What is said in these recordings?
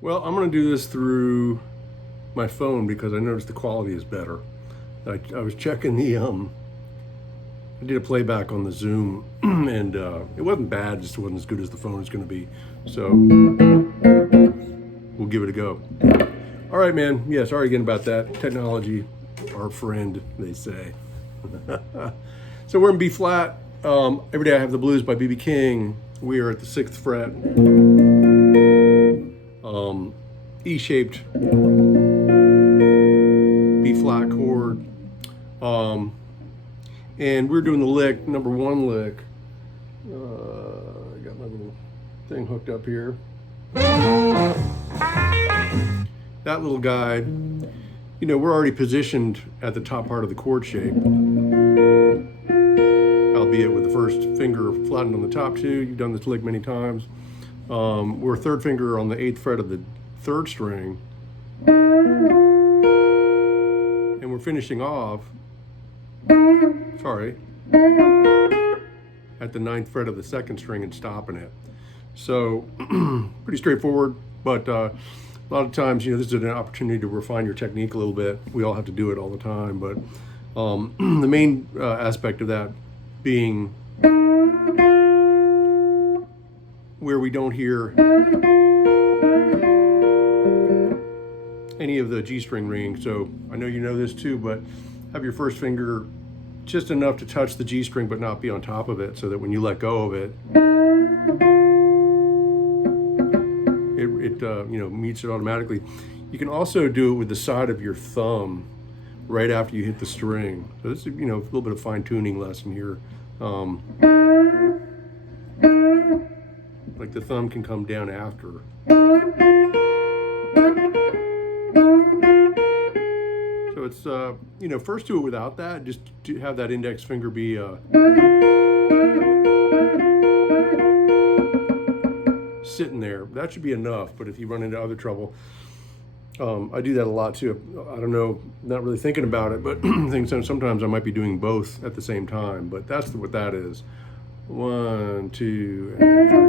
Well, I'm going to do this through my phone because I noticed the quality is better. I was checking I did a playback on the Zoom and it wasn't bad, just wasn't as good as the phone is going to be. So we'll give it a go. All right, man. Yeah, sorry again about that. Technology, our friend, they say. So we're in B flat. Every Day I Have the Blues by B.B. King. We are at the 6th fret. E-shaped B flat chord. And we're doing the lick, number 1 lick. I got my little thing hooked up here. That little guy, we're already positioned at the top part of the chord shape, albeit with the first finger flattened on the top too. You've done this lick many times. We're 3rd finger on the 8th fret of the 3rd string, and we're finishing off, at the 9th fret of the 2nd string and stopping it. So pretty straightforward, but a lot of times, this is an opportunity to refine your technique a little bit. We all have to do it all the time, but the main aspect of that being where we don't hear any of the G string ringing. So I know you know this too, but have your first finger just enough to touch the G string but not be on top of it, so that when you let go of it, it meets it automatically. You can also do it with the side of your thumb right after you hit the string. So this is, a little bit of fine tuning lesson here. Like the thumb can come down after. So it's, first do it without that, just to have that index finger be sitting there. That should be enough, but if you run into other trouble, I do that a lot too. I don't know, not really thinking about it, but I think sometimes I might be doing both at the same time, but that's what that is. 1, 2, and 3, 4,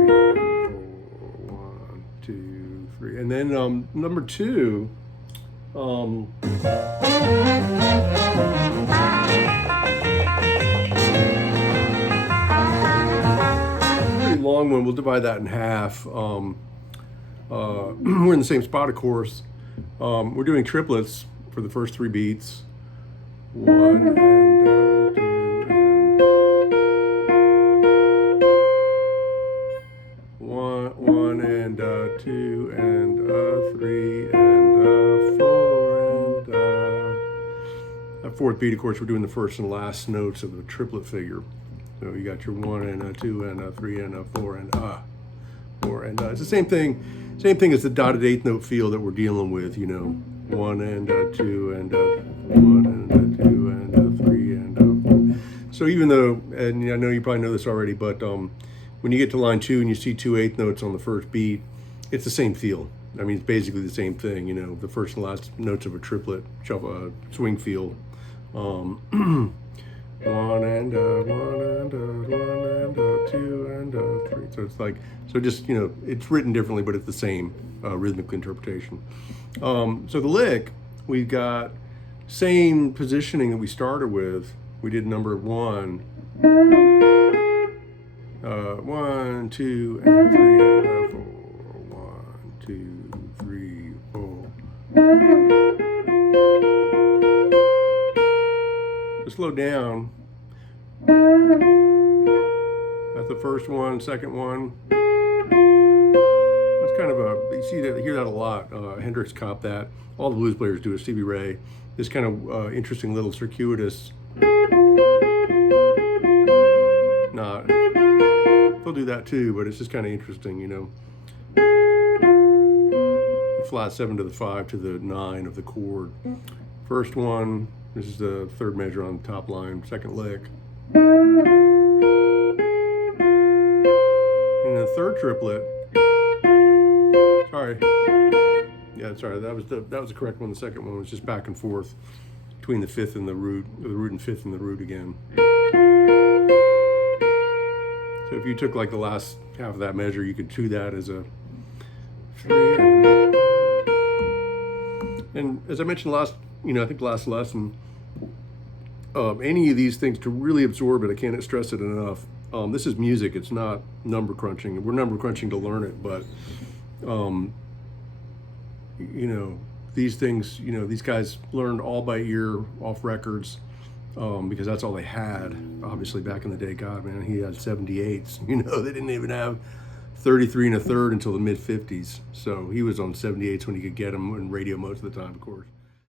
1, 2, 3. And then number 2, pretty long one. We'll divide that in half. We're in the same spot, of course. We're doing triplets for the first 3 beats. 1 and 2 and 1 and 2 and 3 and 4 and that 4th beat, of course, we're doing the first and last notes of the triplet figure. So you got your 1 and 2 and 3 and 4 and 4 and it's the same thing as the dotted 8th note feel that we're dealing with. 1 and 2 and 1 and 2 and 3 and 4. So even though, and I know you probably know this already, but when you get to line 2 and you see 2 8th notes on the first beat, it's the same feel. I mean, it's basically the same thing. The first and last notes of a triplet swing feel. 1 and 1 and 2 and 3. So it's like, it's written differently, but it's the same rhythmic interpretation. So the lick, we've got same positioning that we started with. We did number 1, 1, 2, and 3 and 4. 1, 2, 3, 4. Slow down. That's the first one, second one. That's kind of you hear that a lot. Hendrix copped that. All the blues players do it. Stevie Ray. This kind of interesting little circuitous. Not. They'll do that too, but it's just kind of interesting, The flat 7 to the 5 to the 9 of the chord. First one. This is the 3rd measure on the top line, 2nd lick. And the 3rd triplet. That was the correct one. The 2nd one was just back and forth between the 5th and the root, or the root and 5th and the root again. So if you took like the last half of that measure, you could do that as a 3 and And as I mentioned last, I think last lesson, any of these things to really absorb it, I can't stress it enough. This is music; it's not number crunching. We're number crunching to learn it, but um, these things, these guys learned all by ear off records because that's all they had. Obviously, back in the day, God, man, he had 78s. They didn't even have 33 and a third until the mid 50s. So he was on 78s when he could get them in radio most of the time, of course.